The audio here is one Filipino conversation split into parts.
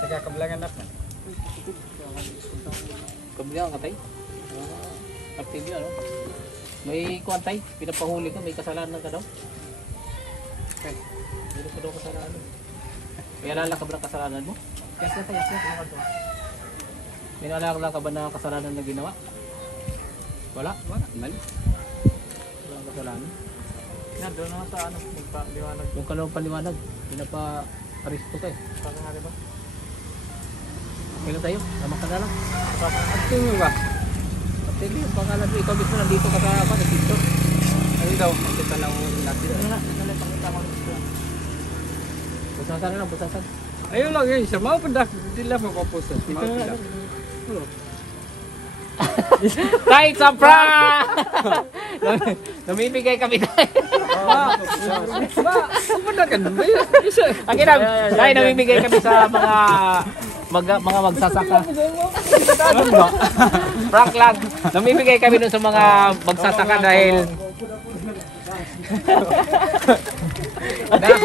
Taga Kablangan na po. Kablangan katay? Active yun, ano? May kuwantay, pinapahuli ka, may kasalanan ka daw? Okay. Hindi ko daw kasalanan. May alala ka ba ng kasalanan mo? Yes, may alala ka ba ng kasalanan na ginawa? Wala? Wala. Mali. Walang kasalanan. Yan, doon na sa ano, magpaliwanag. Yung kalawang paliwanag, pinapa-aristo ka eh. Saka nga diba? Okay lang tayo, tama ka na lang. Acting mo ba? Pwede yung pangalan mo, ikaw mismo nandito ka sa ako, nandito. Ayun daw, makita lang natin. Ano na, pakita ko nandito. Busasan na lang, busasan. Ayun lang yun, siya mapunta. Hindi lang mapapusa. Dito na. Tay, sa prank! Namimigay kami tayo. Mapunta ka na ba yun? Akin na, tay, namimigay kami sa mga magsasaka. Ano ba? Prank lang. Namimigay kami dun sa mga magsasaka dahil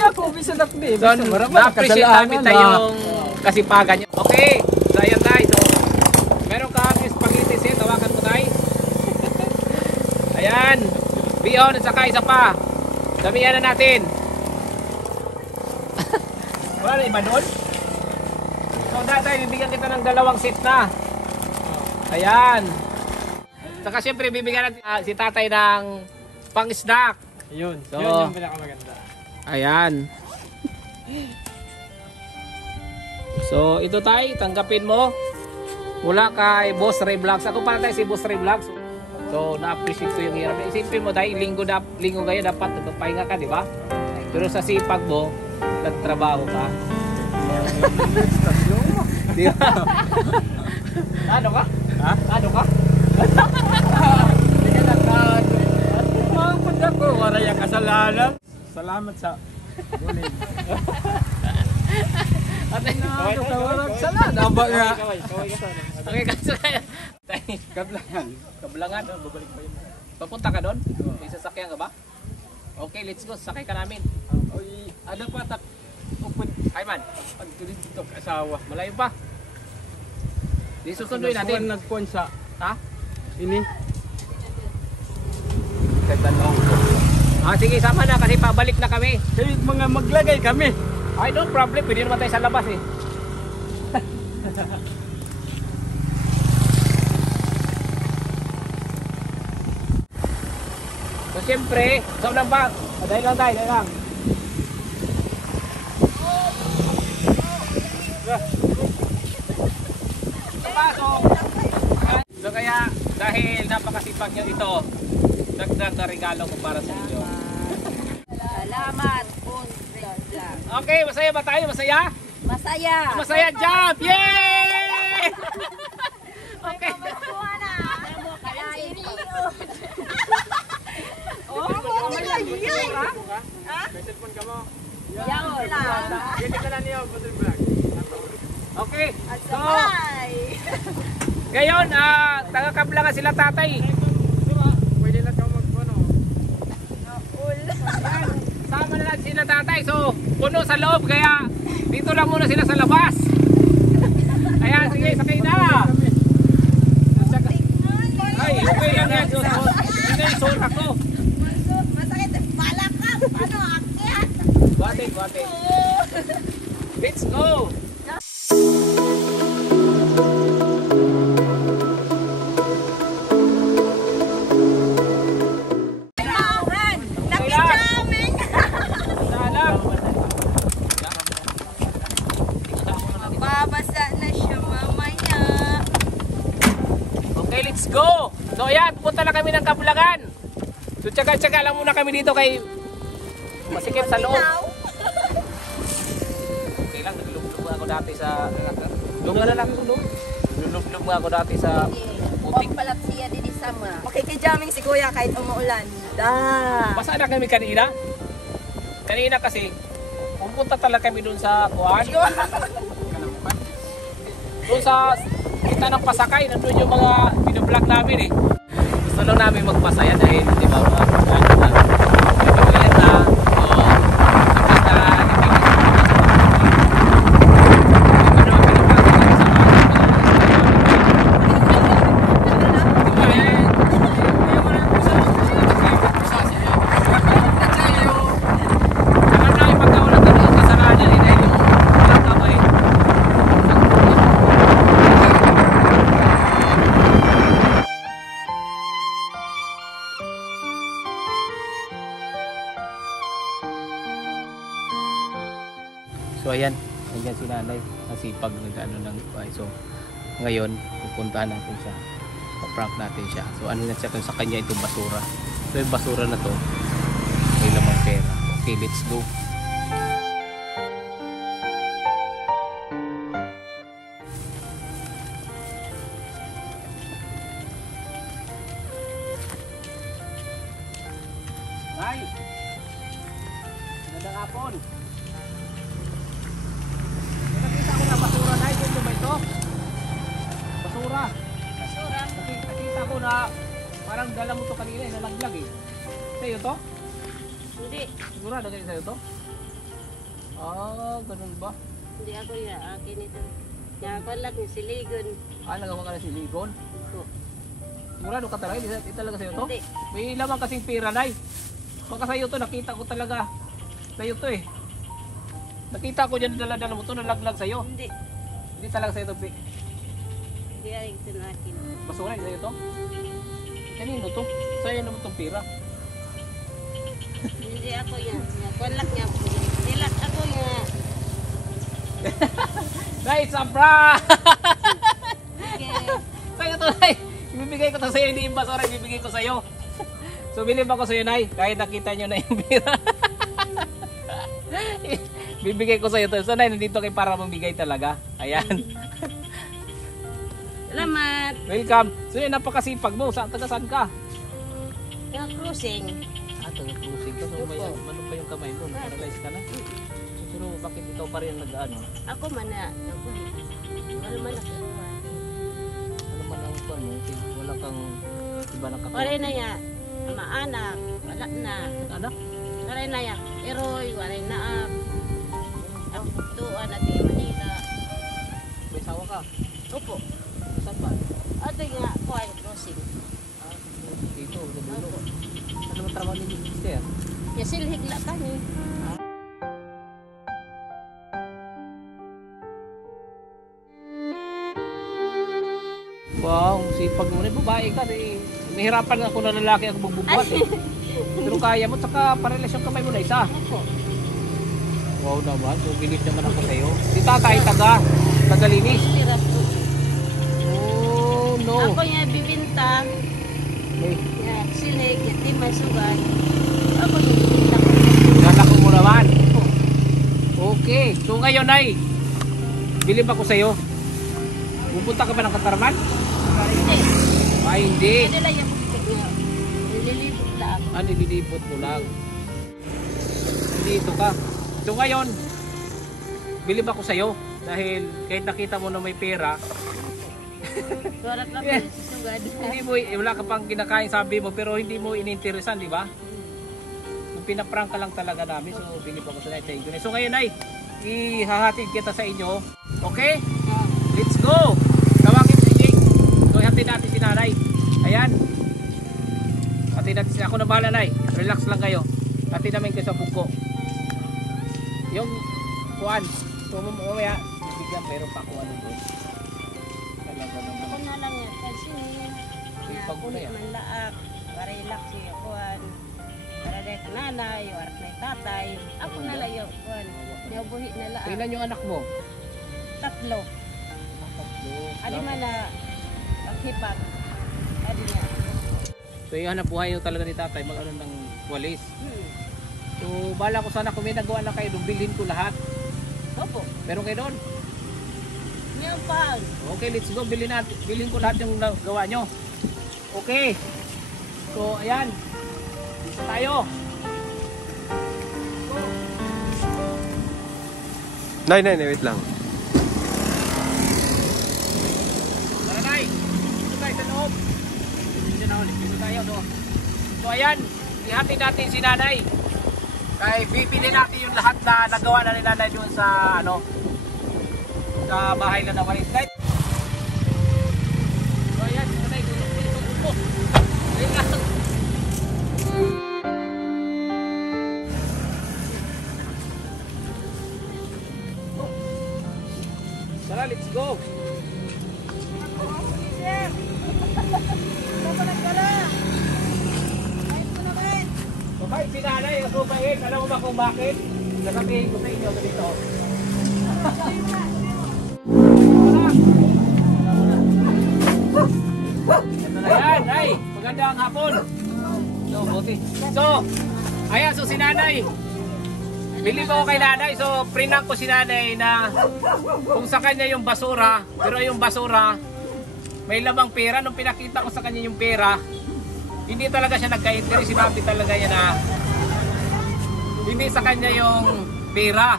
ako, bisa na ko din. so, na-appreciate namin tayong kasipagan niyo. Okay, so ayan tayo. So, meron kang spaghetti set, tawakan mo tayo. Ayan. Bion at saka isa pa. Damihan na natin. Wala na iba doon? So tayo, bibigyan kita ng 2 set na. Ayan. Saka syempre bibigyan natin si tatay ng pang-snack. Yun, So, yun yung pinakamaganda. Ayan. So ito tayo, tanggapin mo. Mula kay Boss Ray Vlogs. Ako pala tayo si Boss Ray Vlogs. So na-appreciate ko yung hirap. Isipin mo tayo, linggo kayo dapat magpahinga ka, di ba? Pero sa sipag mo, nagtrabaho ka. Di ba? Ano ka? Ha? Ano ka? Mapunta ko, wala yung kasalanan. Salamat sa bulig. Nakakawarag salamat. Aba nga. Okay, kasi Kablangan. Kablangan. Papunta ka doon? May sasakyan ka ba? Okay, let's go. Sakay ka namin. Oy, ada pa tak. Open. Ay man, Pagtuloy dito asawa. malayo pa. Di susunduin natin. Nagpon sa Ha? ini. Sige, sama na kasi pabalik na kami. Kaya mga maglagay kami. Ay, no problem. Pwede naman tayo sa labas eh. So, siyempre, saan lang ba? Dahil lang tayo, dahil lang. So, kaya, dahil napakasipag nyo ito, dagdag na regalo ko para sa inyo. Salamat po. Okay, masaya ba tayo? Masaya? Masaya. Masaya, jump! Yay! Okay. Okay. So, ngayon, taga-Kablangan sila tatay. Pwede lang ka magpuno. Sama na lang sila tatay. So, puno sa loob. Kaya, dito lang muna sila sa labas. Kaya, sige, sakay na. Ay, okay lang yan. So, hindi yung soul ako. Masakit. Balak ka. Ano, akyat? Buwate, buwate. Let's go! Babasa na siya mamaya. Okay, let's go! So ayan, punta na kami ng Kablangan. So tsaga-tsaga lang muna kami dito kay masikip sa loob. Okay lang, naglulub ako dati sa... Lulub na lang, lulub. Lulub ako dati sa putik. Huwag palat siya din isama. Makikijaming si kuya kahit umuulan. Basa na kami kanina. Kanina kasi, pupunta talaga kami dun sa kuwan. Doon sa kita ng pasakay, nandun yung mga binoblog namin eh. Gusto lang namin magpasaya dahil, di ba, pamilya na, So ayan, nandiyan si nanay. Nasipag nag-ano ng buhay. So ngayon, pupuntahan natin siya. Pa-prank natin siya. So ano na siya sa kanya itong basura. So yung basura na to, may lamang pera. Okay, let's go. Nay! Magandang hapon! May nakita ko na basura, Nay. Dito ba ito? Basura. Basura. Nakita ko na parang dala mo to kanina, nalaglag eh. Sa'yo to? Hindi. Sigurado kayo sa'yo to? Ah, ganun ba? Hindi ako yung akin ito. Nakakulat ni Siligon. Ah, nagawa ka na si Ligon? Ito. Sigurado ka talaga? Hindi talaga sa'yo to? Hindi. May lamang kasing pera, Nay. Baka sa'yo to, nakita ko talaga. Sa'yo to eh. Nakita ko dyan dala-dala mo to, nalaglag sa'yo. Hindi. Hindi talaga sa'yo to. Hindi ay ito na akin. Basura, hindi sa'yo to? Kanino to? Sa'yo naman tong pera. Hindi ako yan. Nakakulat niya. Nilat ako nga. Nay, it's a prank! Okay. Sa'yo to, Nay. Ibibigay ko to sa'yo, hindi yung basura, ibibigay ko sa'yo. So, bilib ako sa'yo, Nay. Kahit nakita nyo na yung pera. Bibigay ko sa'yo to. So, Nay, nandito kayo para mamigay talaga. Ayan. Salamat. Welcome. So, yun, napakasipag mo. Taga-saan ka? Yung cruising. Ah, taga-cruising ka. So, may ano pa yung kamay mo? Paralyze ka na? Pero bakit ikaw pa rin nag-ano? Ako man na. Ako. Wala man ako. Ano man ang ano? Wala kang iba na Wala katulad? na yan. Ama anak. Wala na. Anak? Wala na yan. Eroy. Wala na. Ako tuan at yung Manila. May sawa ka? Opo. Saan ba? Ato nga. Kuha cruising. Ah, dito, sa dulo. Ano ang trabaho ni Mister? Yasilhigla ka ni. Wow, sipag mo na. Babae ka eh. Nahirapan ako na lalaki ako magbubuhat eh. Pero kaya mo, tsaka parelasyon kamay mo na isa. Opo. Wow naman, so bilib naman ako sa'yo. Si tatay taga-linis. Hirap po. Oh no. Ako nga bibinta. May Nga silig. Hindi may sugat. Ako yung bibinta ko. lalako mo naman. Okay, so ngayon ay bilib ako sa'yo. Pupunta ka ba ng Katarman? Hindi. Ay hindi. Hindi lang yung nga. Nililibot lang. Ah, nililipot mo lang. Dito ka. So ngayon, bilib ako sa'yo. Dahil kahit nakita mo na may pera, Surat lang Yeah. yeah. Sa sugad. hindi mo, wala ka pang kinakain sabi mo, pero hindi mo ininteresan, di ba? Pinaprank ka lang talaga namin, so bilib ako sa thank you. So ngayon ay, ihahatid kita sa inyo. Okay? Let's go! Tawagin si Jake. So hatid natin si nanay. Ayan. Hatid natin si ako na bahala, Nay. Relax lang kayo. Hatid namin kayo sa buko. Yung kuan. So mamaya, bigyan pero pa kuan doon. Talaga Ako naman. na lang yan. Kasi Sipag mo na yan. manlaak. Para relax yung kuhan. Para dahil nanay, warat na yung tatay. Ako na lang yung kuhan. Nabuhi na lang. Ilan yung anak mo? 3. Adi man na paghipag. Adi niya. So yung hanap buhay nyo talaga ni tatay, mag-ano ng walis. So bala ko sana kung may nagawa na kayo, doon bilhin ko lahat. Opo. Meron kayo doon? Ngayon pa. Okay, let's go. Bilhin ko lahat yung gawa nyo. Okay. So, ayan. Dito tayo. Go. Nay, wait lang. Tara, Nay. Dito tayo sa loob. Dito na ulit. Dito tayo. No? So, ayan. Ihatid natin si nanay. Kaya bibili natin yung lahat na nagawa na ni nanay doon sa, ano, sa bahay na nawalis. Right? So, ayan. Nanay, tulog po. Ayun lang. Tara, let's go. Mabait si nanay, ako bait. Alam mo ba kung bakit? Sasabihin ko sa inyo ganito. Ayan, ay, magandang hapon. So, buti. So, ayan, so si nanay. Bili po kay nanay. So, prinang ko si nanay na kung sa kanya yung basura, pero yung basura, may lamang pera. Nung pinakita ko sa kanya yung pera, hindi talaga siya nagka-interest. Sinabi talaga niya na hindi sa kanya yung pera.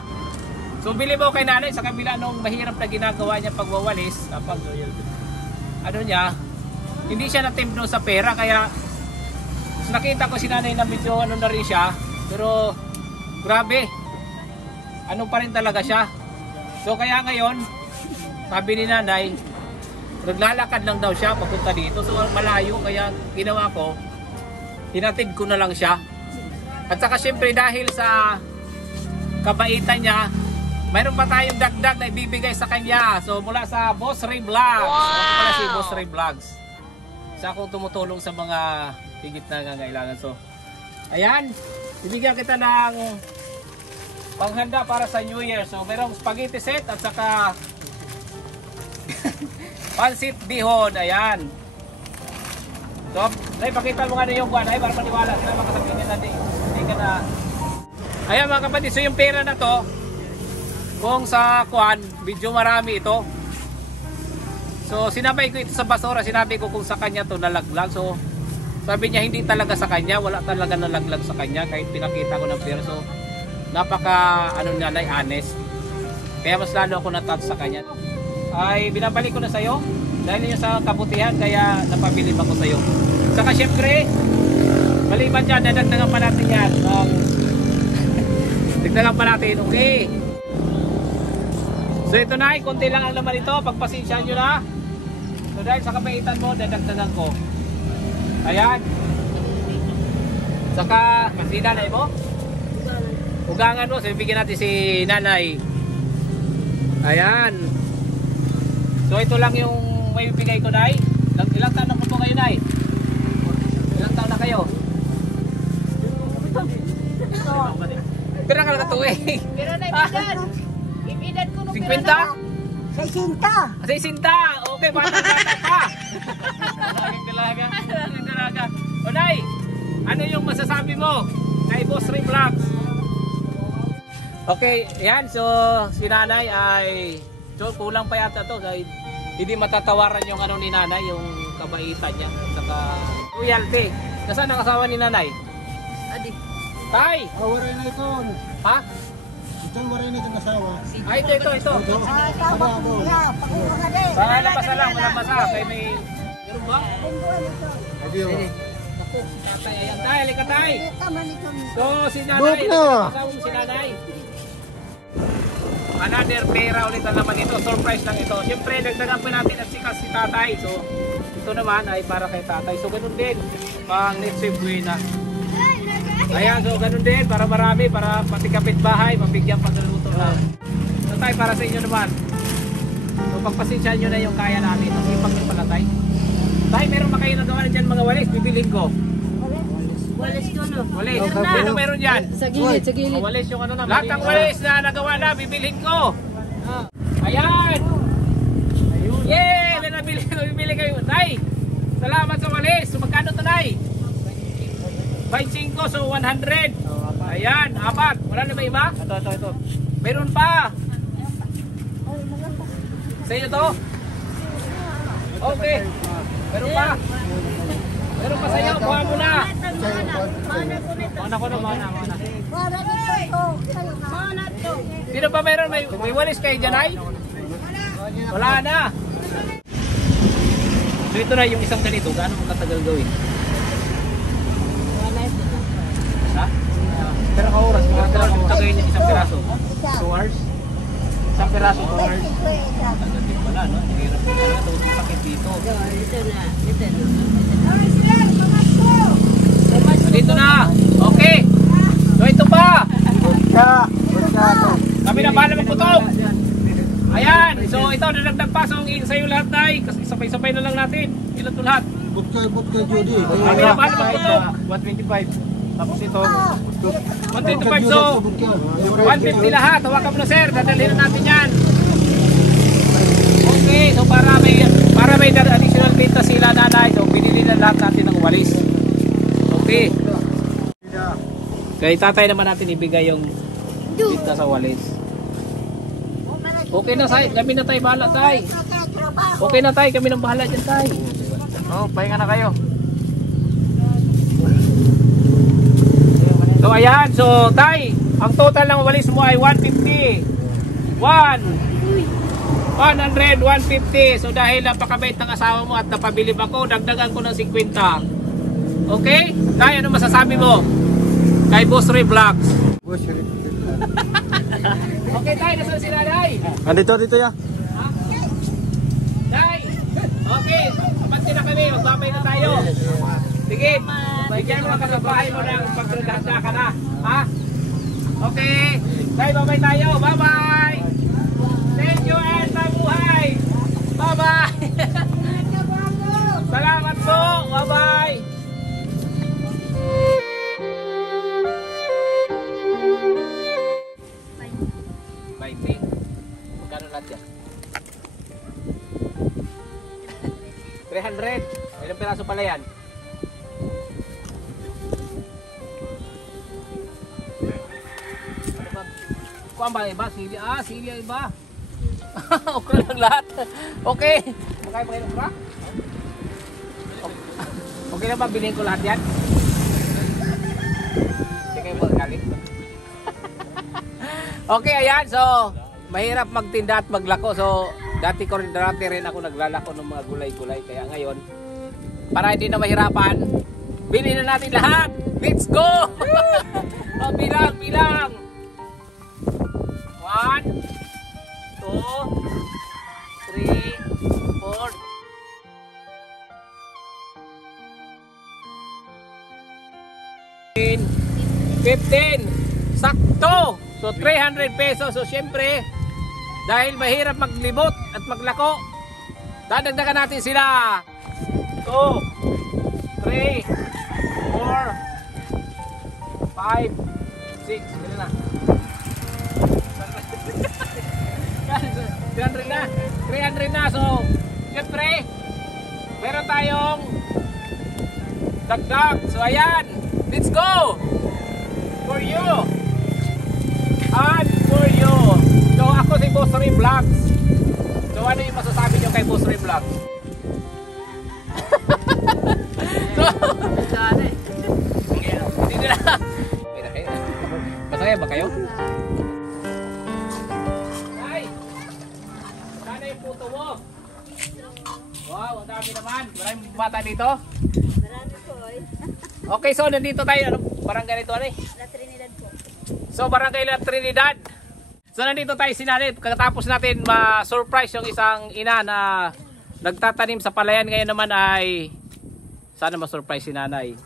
So, bili mo kay nanay sa kabila nung mahirap na ginagawa niya pagwawalis. Kapag, ano niya, hindi siya natimno sa pera. Kaya, nakita ko si nanay na medyo ano na rin siya. Pero, grabe. Ano pa rin talaga siya. So, kaya ngayon, sabi ni nanay, naglalakad lang daw siya papunta dito. So, malayo. Kaya, ginawa ko, hinatid ko na lang siya. At saka, syempre, dahil sa kabaitan niya, mayroon pa tayong dagdag na ibibigay sa kanya. So, mula sa Boss Ray Vlogs. Ako pala si Boss Ray Vlogs. Siya akong tumutulong sa mga higit na nangangailangan. So, ayan. Bibigyan kita ng panghanda para sa New Year. So, mayroong spaghetti set at saka pansit bihon. Ayan. So, Nay, pakita mo nga na yung buwan. Ay, para maniwala. Sila makasabihin nila natin. Hindi ka na. Ayan mga kapatid. So, yung pera na to, kung sa kuan, medyo marami ito. So, sinabay ko ito sa basura. Sinabi ko kung sa kanya to nalaglag. So, sabi niya hindi talaga sa kanya. Wala talaga nalaglag sa kanya. Kahit pinakita ko ng pera. So, napaka, ano nanay, honest. Kaya mas lalo ako na-touch sa kanya. Ay, binabalik ko na sa'yo. Dahil yun sa kabutihan, kaya napabilib ako sa'yo. Saka syempre, maliban dyan, dadagdagan pa natin yan. Dagdagan pa natin, okay. So ito na, konti lang ang laman ito. Pagpasensyahan nyo na. So dahil sa kabaitan mo, dadagdagan ko. Ayan. Saka, si nanay mo? Ugangan mo. So bibigyan natin si nanay. Ayan. So ito lang yung may bibigay ko, nay. Ilang taon na po kayo, nay? Ilang taon na kayo? Pero nakakatuwing. Pero na ibigad. Ibigad ko nung 50? pera na. Sa Sinta. Sa Sinta. Okay, bata-bata pa. Dalaga. O nay, ano yung masasabi mo kay Boss Ray Vlogs? Okay, yan. So, si nanay ay so, kulang pa yata to. Dahil hindi matatawaran yung ano ni nanay, yung kabaitan niya. At saka loyalty. Nasaan ang asawa ni nanay? Adi. Tay! Waray na ito. Ha? Ito waray na itong asawa. Ay, ito. Tawag ko niya. Pakuha ka din. Sa labas na lang, wala basa. Kaya may... Meron ba? Pungguan ito. Adiyo. Ako, tatay, ayan. Tay, halika tay. Tama nito. So, si nanay, Buk na. asawa mo si nanay. Another pera ulit na naman ito. Surprise lang ito. Siyempre, nagdagan po natin at sikas si tatay. So, ito naman ay para kay tatay. So, ganun din. Pang Nitsi Buena. Ayan, so ganun din. Para marami, para pati kapitbahay, mabigyan pagluluto na. So, tay, para sa inyo naman. So, pagpasensyahan nyo na yung kaya natin. Ang ipag yung pala, tay. Tay, meron ba kayo nagawa na dyan mga walis? Bibilin ko. Walis ko no. Walis. Ano meron dyan? Sa gilid, sa gilid. Walis yung ano na. Lahat ng walis na nagawa na, bibilhin ko. Ayan. Yay! May nabili, bibili kayo. Tay, salamat sa walis. So, magkano ito, Nay? 25, so 100. Ayan, apat. Wala na ba iba? Ito. Meron pa. Sa inyo to? Okay. Meron pa. Meron pa sa iyo. Kuha mo na. Mana ko na. Para dito ito. Sino pa meron? May walis kayo dyan, ay? Wala na. So ito na yung isang ganito. Gaano mo katagal gawin? Ha? Pero ka-oras. Kailangan mo tagayin yung isang piraso. 2 hours? Isang piraso, 2 hours. Tagal din pala, no? Hirap din pala. Ito yung sakit dito. Dito na. Okay. So ito pa. Kami na bahala magputok. Ayan. So ito, nadagdag pa. So sa'yo lahat, Tay. Kasi sabay-sabay na lang natin. Ilan ito lahat? Budka Judy. Kami na bahala magputok. 125. Tapos ito. 125. So 150 lahat. Hawakan mo na, sir. Dadalhin na natin yan. para may additional benta sila nanay. So binili na lahat natin ng walis. Okay. Kay tatay naman natin ibigay yung benta sa walis. Okay na tay, kami na tay bahala tay. Okay na tay, kami nang bahala dyan tay. Oh, pahinga na kayo. So ayan, so tay, ang total ng walis mo ay 150. 100, 150. So dahil napakabait ng asawa mo at napabilib ako, dagdagan ko ng 50. Okay? Tay, ano masasabi mo? Kay Boss Ray Vlogs. Okay tay, nasaan si nanay? Dito ya. Tay! Okay, abante na kami, magbabay na tayo. Sige, bigyan mo ang kasabahay mo ng pagdadahanda ka na. Ha? Okay, tay, babay tayo. Bye-bye! Thank you and mabuhay! Bye-bye! Salamat po! Bye-bye! Magkano lahat yan? 300. Ilang piraso pala yan? Ano ba? Kuha ba iba? Sili? Ah, sili iba. Okay lang lahat. Okay. Makaya pa kayo ng crack? Okay na ba? Bilhin ko lahat yan? Hindi kayo magagalit. Okay, ayan. So, mahirap magtinda at maglako. So, dati rin ako naglalako ng mga gulay-gulay. Kaya ngayon, para hindi na mahirapan, bilhin na natin lahat. Let's go! Oh, bilang. 1, 2, 3, 4. 15. Sakto! So 300 pesos. So syempre, dahil mahirap maglibot at maglako, dadagdagan natin sila. 2, 3, 4, 5, 6. Ganun na. 300 na. 300 na. So, syempre, meron tayong dagdag. So ayan, let's go! For you! And for you. So ako si Boss Ray Vlogs. So ano yung masasabi nyo kay Boss Ray Vlogs? So, hindi nila. Masaya ba kayo? Ay! Sana yung puto mo. Wow, ang dami naman. Maraming bata dito. Marami po eh. Okay, so nandito tayo. Ano, barangay nito ano eh? La Trinidad po. So barangay La Trinidad. So nandito tayo si nanay. Pagkatapos natin ma-surprise yung isang ina na nagtatanim sa palayan. Ngayon naman ay sana ma-surprise si nanay.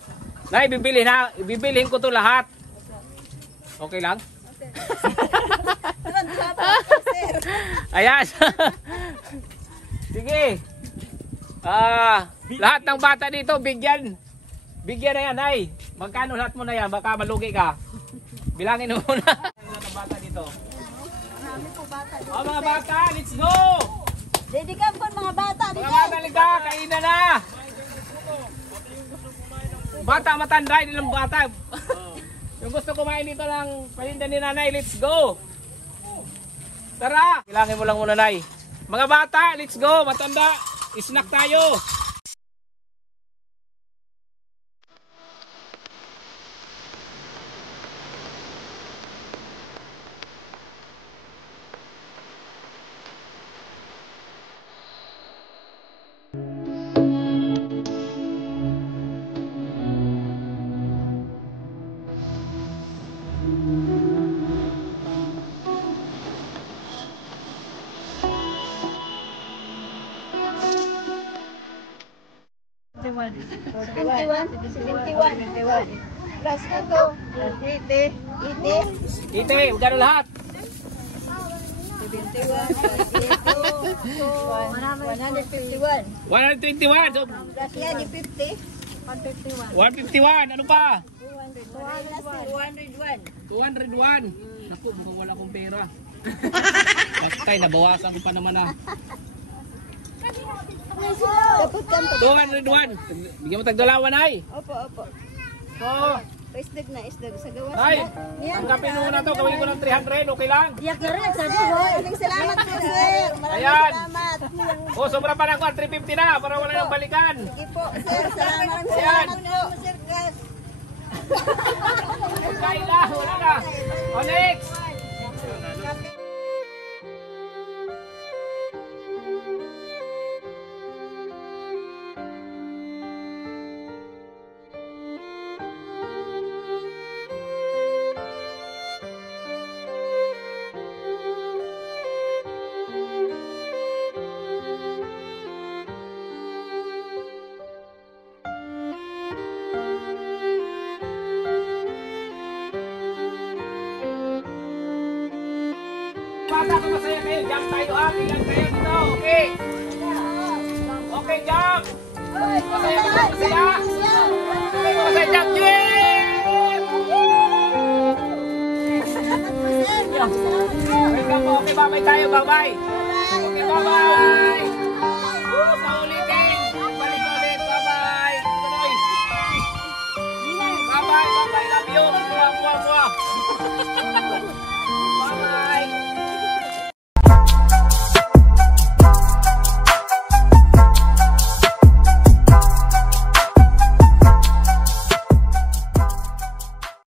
Nay, bibilhin ko to lahat. Okay lang? Ayan. Sige. Lahat ng bata dito bigyan na yan, ay. Magkano lahat mo na yan? Baka malugi ka. Bilangin mo muna. Mga bata dito. Oh, mga bata, let's go! Dedikan po mga bata. Mga bata, liga, kainan na! Bata, matanda, hindi lang bata. Yung gusto kumain dito ng paninda ni nanay, let's go! Tara! Bilangin mo lang muna, nay. Mga bata, let's go! Matanda, snack tayo! Plus na to. 80. Ite, magkano lahat? 151. 121. So, Plus yan, 50. 151. Ano pa? 201. 201. Naku, mukhang wala akong pera. Bastay, nabawasan ko pa naman ah. Dapat kam pa. 201. Bigyan mo tagdalawan ay. Opo, opo. So, Isdag na, isdag sa gawas. ay, tanggapin mo na to. Gawin ko ng 300. Okay lang? Yak rin sa gawas. Salamat po, sir. Ayan. Salamat. O, sobra pa ng 350 na para wala nang balikan. Sige po, sir. Salamat Ayan. po, sir. Gas. Kain na, wala na. O, next. Bata ko masaya kayo. Jump tayo ha. Bilang kayo dito. Okay. Okay, jump. Masaya ka ba sila? Okay, masaya jump. Welcome po. Okay, bye-bye tayo. Bye-bye. Okay, bye-bye. Sa ulitin. Balik ulit. Bye-bye. Tuloy. Bye-bye. Bye-bye. Love you. Buwa, buwa, buwa.